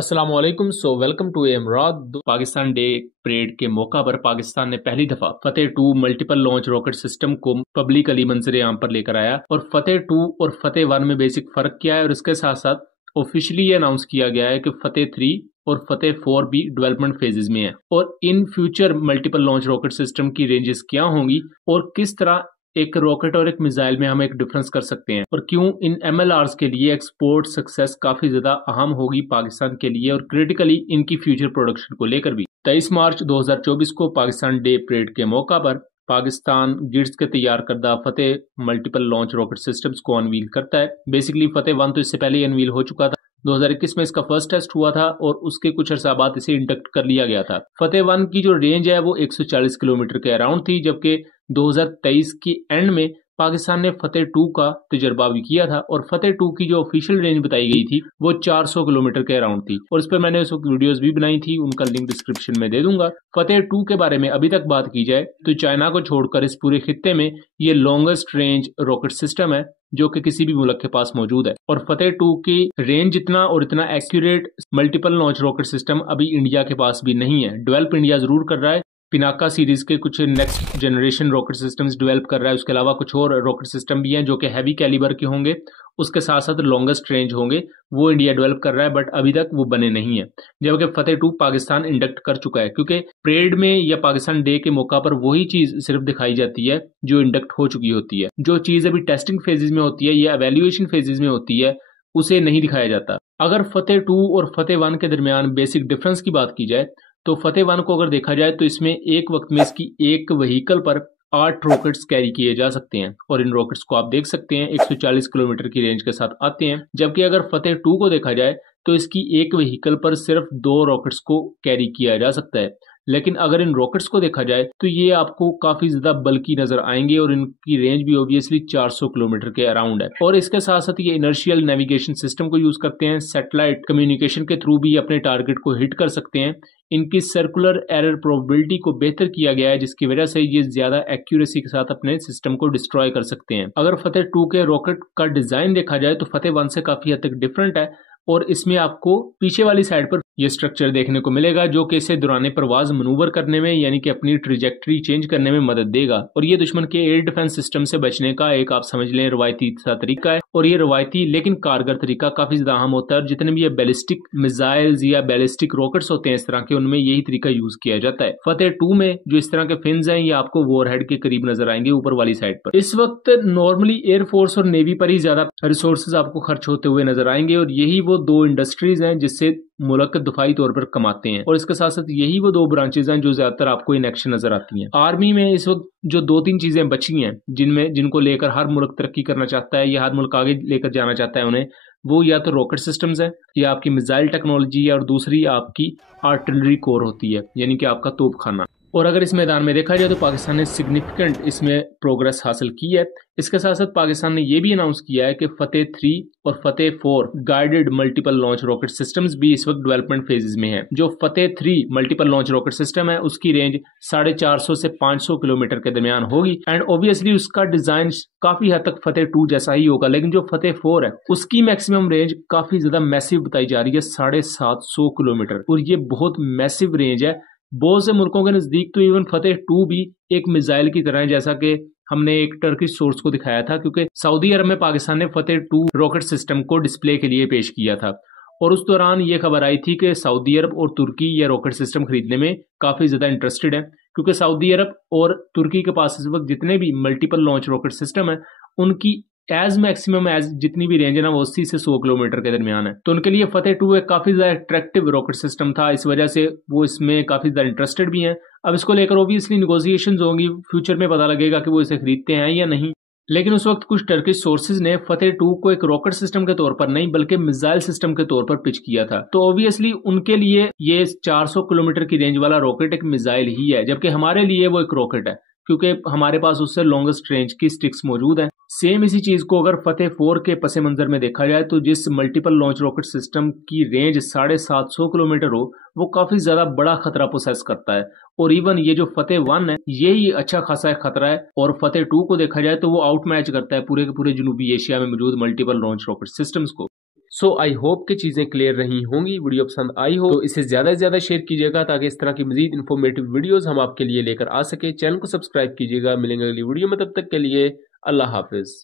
अस्सलाम वालेकुम। Welcome to एमराद। पाकिस्तान डे परेड के मौका पर पाकिस्तान ने पहली दफा Fateh 2 multiple launch rocket system को पब्लिकली मंजर आम पर लेकर आया। और फतेह 2 और फतेह 1 में बेसिक फर्क क्या है, और इसके साथ साथ ऑफिशियली ये अनाउंस किया गया है कि फतेह 3 और फतेह 4 भी डेवलपमेंट फेजेस में है। और in future multiple launch rocket system की रेंजेस क्या होंगी और किस तरह एक रॉकेट और एक मिसाइल में हम एक डिफरेंस कर सकते हैं, और क्यों इन MLRs के लिए एक्सपोर्ट सक्सेस काफी ज्यादा अहम होगी पाकिस्तान के लिए, और क्रिटिकली इनकी फ्यूचर प्रोडक्शन को लेकर भी। 23 मार्च 2024 को पाकिस्तान डे परेड के मौका पर पाकिस्तान गिट्स के तैयार करदा फतेह मल्टीपल लॉन्च रॉकेट सिस्टम्स को अनवील करता है। बेसिकली फतेह 1 तो इससे पहले ही अनवील हो चुका था। 2021 में इसका फर्स्ट टेस्ट हुआ था और उसके कुछ अर्सा बाद इसे इंडक्ट कर लिया गया था। फतेह 1 की जो रेंज है वो 140 किलोमीटर के अराउंड थी, जबकि 2023 की एंड में पाकिस्तान ने फतेह 2 का तजर्बा भी किया था, और फतेह 2 की जो ऑफिशियल रेंज बताई गई थी वो 400 किलोमीटर के अराउंड थी, और इस पर मैंने उस वक्त वीडियोस भी बनाई थी, उनका लिंक डिस्क्रिप्शन में दे दूंगा। फतेह 2 के बारे में अभी तक बात की जाए तो चाइना को छोड़कर इस पूरे खित्ते में ये लॉन्गेस्ट रेंज रॉकेट सिस्टम है जो कि किसी भी मुल्क के पास मौजूद है। और फतेह 2 की रेंज इतना और इतना accurate multiple launch rocket system अभी इंडिया के पास भी नहीं है। डेवलप इंडिया जरूर कर रहा है, पिनाका सीरीज के कुछ next generation rocket systems develop कर रहा है। उसके अलावा कुछ और रॉकेट सिस्टम भी हैं जो कि हैवी कैलिबर के होंगे, उसके साथ साथ लॉन्गेस्ट रेंज होंगे, वो इंडिया डेवलप कर रहा है, बट अभी तक वो बने नहीं है। जबकि फतेह 2 पाकिस्तान इंडक्ट कर चुका है, क्योंकि परेड में या पाकिस्तान डे के मौका पर वही चीज सिर्फ दिखाई जाती है जो इंडक्ट हो चुकी होती है। जो चीज अभी टेस्टिंग फेजेज में होती है या एवेल्युएशन फेजेज में होती है उसे नहीं दिखाया जाता। अगर फतेह 2 और फतेह 1 के दरमियान बेसिक डिफरेंस की बात की जाए तो फतेह 1 को अगर देखा जाए तो इसमें एक वक्त में इसकी एक व्हीकल पर 8 रॉकेट्स कैरी किए जा सकते हैं, और इन रॉकेट्स को आप देख सकते हैं 140 किलोमीटर की रेंज के साथ आते हैं। जबकि अगर फतेह 2 को देखा जाए तो इसकी एक व्हीकल पर सिर्फ 2 रॉकेट्स को कैरी किया जा सकता है। लेकिन अगर इन रॉकेट्स को देखा जाए तो ये आपको काफी ज्यादा बल्कि नजर आएंगे, और इनकी रेंज भी ऑब्वियसली 400 किलोमीटर के अराउंड है। और इसके साथ साथ ये इनर्शियल नेविगेशन सिस्टम को यूज करते हैं, सैटेलाइट कम्युनिकेशन के थ्रू भी अपने टारगेट को हिट कर सकते हैं। इनकी सर्कुलर एरर प्रोबेबिलिटी को बेहतर किया गया है, जिसकी वजह से ये ज्यादा एक्यूरेसी के साथ अपने सिस्टम को डिस्ट्रॉय कर सकते हैं। अगर फतेह 2 के रॉकेट का डिजाइन देखा जाए तो फतेह 1 से काफी हद तक डिफरेंट है, और इसमें आपको पीछे वाली साइड पर यह स्ट्रक्चर देखने को मिलेगा जो कि इसे दौरान प्रवास मनूवर करने में यानी कि अपनी ट्रिजेक्टरी चेंज करने में मदद देगा। और ये दुश्मन के एयर डिफेंस सिस्टम से बचने का एक आप समझ लें रवायती सा तरीका है, और ये रवायती लेकिन कारगर तरीका काफी ज्यादा अहम होता है। और जितने भी ये बैलिस्टिक मिसाइल्स या बैलिस्टिक रॉकेट्स होते हैं इस तरह के, उनमें यही तरीका यूज किया जाता है। फतेह 2 में जो इस तरह के फिन्स हैं ये आपको वॉरहेड के करीब नजर आएंगे ऊपर वाली साइड पर। इस वक्त नॉर्मली एयरफोर्स और नेवी पर ही ज्यादा रिसोर्सेज आपको खर्च होते हुए नजर आएंगे, और यही वो दो इंडस्ट्रीज हैं जिससे मुल्क दफाई तौर पर कमाते हैं। और इसके साथ साथ यही वो दो ब्रांचेज हैं जो ज्यादातर आपको इन एक्शन नजर आती हैं। आर्मी में इस वक्त जो 2-3 चीजें बची हैं जिनको लेकर हर मुल्क तरक्की करना चाहता है या हर मुल्क आगे लेकर जाना चाहता है उन्हें, वो या तो रॉकेट सिस्टम्स है, या आपकी मिसाइल टेक्नोलॉजी है, और दूसरी आपकी आर्टिलरी कोर होती है यानी कि आपका तोपखाना। और अगर इस मैदान में देखा जाए तो पाकिस्तान ने सिग्निफिकेंट इसमें प्रोग्रेस हासिल की है। इसके साथ साथ पाकिस्तान ने यह भी अनाउंस किया है कि फतेह 3 और फतेह 4 guided multiple launch rocket systems भी इस वक्त डेवलपमेंट फेजेस में है। जो फतेह 3 मल्टीपल लॉन्च रॉकेट सिस्टम है उसकी रेंज 450 से 500 किलोमीटर के दरमियान होगी, एंड ऑब्वियसली उसका डिजाइन काफी हद तक फतेह 2 जैसा ही होगा। लेकिन जो फतेह 4 है उसकी मैक्सिमम रेंज काफी ज्यादा मैसिव बताई जा रही है, 750 किलोमीटर, और ये बहुत मैसिव रेंज है। बहुत से मुल्कों के नजदीक तो इवन फतेह 2 भी एक मिसाइल की तरह है, जैसा कि हमने एक टर्किश सोर्स को दिखाया था, क्योंकि सऊदी अरब में पाकिस्तान ने फतेह 2 रॉकेट सिस्टम को डिस्प्ले के लिए पेश किया था, और उस दौरान ये खबर आई थी कि सऊदी अरब और तुर्की ये रॉकेट सिस्टम खरीदने में काफी ज्यादा इंटरेस्टेड है, क्योंकि सऊदी अरब और तुर्की के पास इस वक्त जितने भी मल्टीपल लॉन्च रॉकेट सिस्टम है उनकी एज मैक्सिमम एज जितनी भी रेंज है ना वो 80 से 100 किलोमीटर के दरमियान है। तो उनके लिए फतेह 2 एक काफी ज्यादा अट्रैक्टिव रॉकेट सिस्टम था, इस वजह से वो इसमें काफी ज्यादा इंटरेस्टेड भी हैं। अब इसको लेकर ओब्वियसली निगोशिएशंस होंगी, फ्यूचर में पता लगेगा कि वो इसे खरीदते हैं या नहीं। लेकिन उस वक्त कुछ टर्किश सोर्सेज ने फतेह 2 को एक रॉकेट सिस्टम के तौर पर नहीं बल्कि मिसाइल सिस्टम के तौर पर पिच किया था। तो ऑब्वियसली उनके लिए ये 400 किलोमीटर की रेंज वाला रॉकेट एक मिसाइल ही है, जबकि हमारे लिए वो एक रॉकेट है, क्योंकि हमारे पास उससे लॉन्गेस्ट रेंज की स्टिक्स मौजूद हैं। सेम इसी चीज को अगर फतेह 4 के पस मंजर में देखा जाए तो जिस मल्टीपल लॉन्च रॉकेट सिस्टम की रेंज 750 किलोमीटर हो वो काफी ज्यादा बड़ा खतरा पोसेस करता है, और इवन ये जो फतेह 1 है यही अच्छा खासा खतरा है। और फतेह 2 को देखा जाए तो वो आउट मैच करता है पूरे के पूरे जनूबी एशिया में मौजूद मल्टीपल लॉन्च रॉकेट सिस्टम्स को। सो आई होप कि चीजें क्लियर रही होंगी। वीडियो पसंद आई हो तो इसे ज्यादा से ज्यादा शेयर कीजिएगा ताकि इस तरह की मजीद इन्फॉर्मेटिव वीडियोस हम आपके लिए लेकर आ सके। चैनल को सब्सक्राइब कीजिएगा। मिलेंगे अगली वीडियो में, तब तक के लिए अल्लाह हाफिज।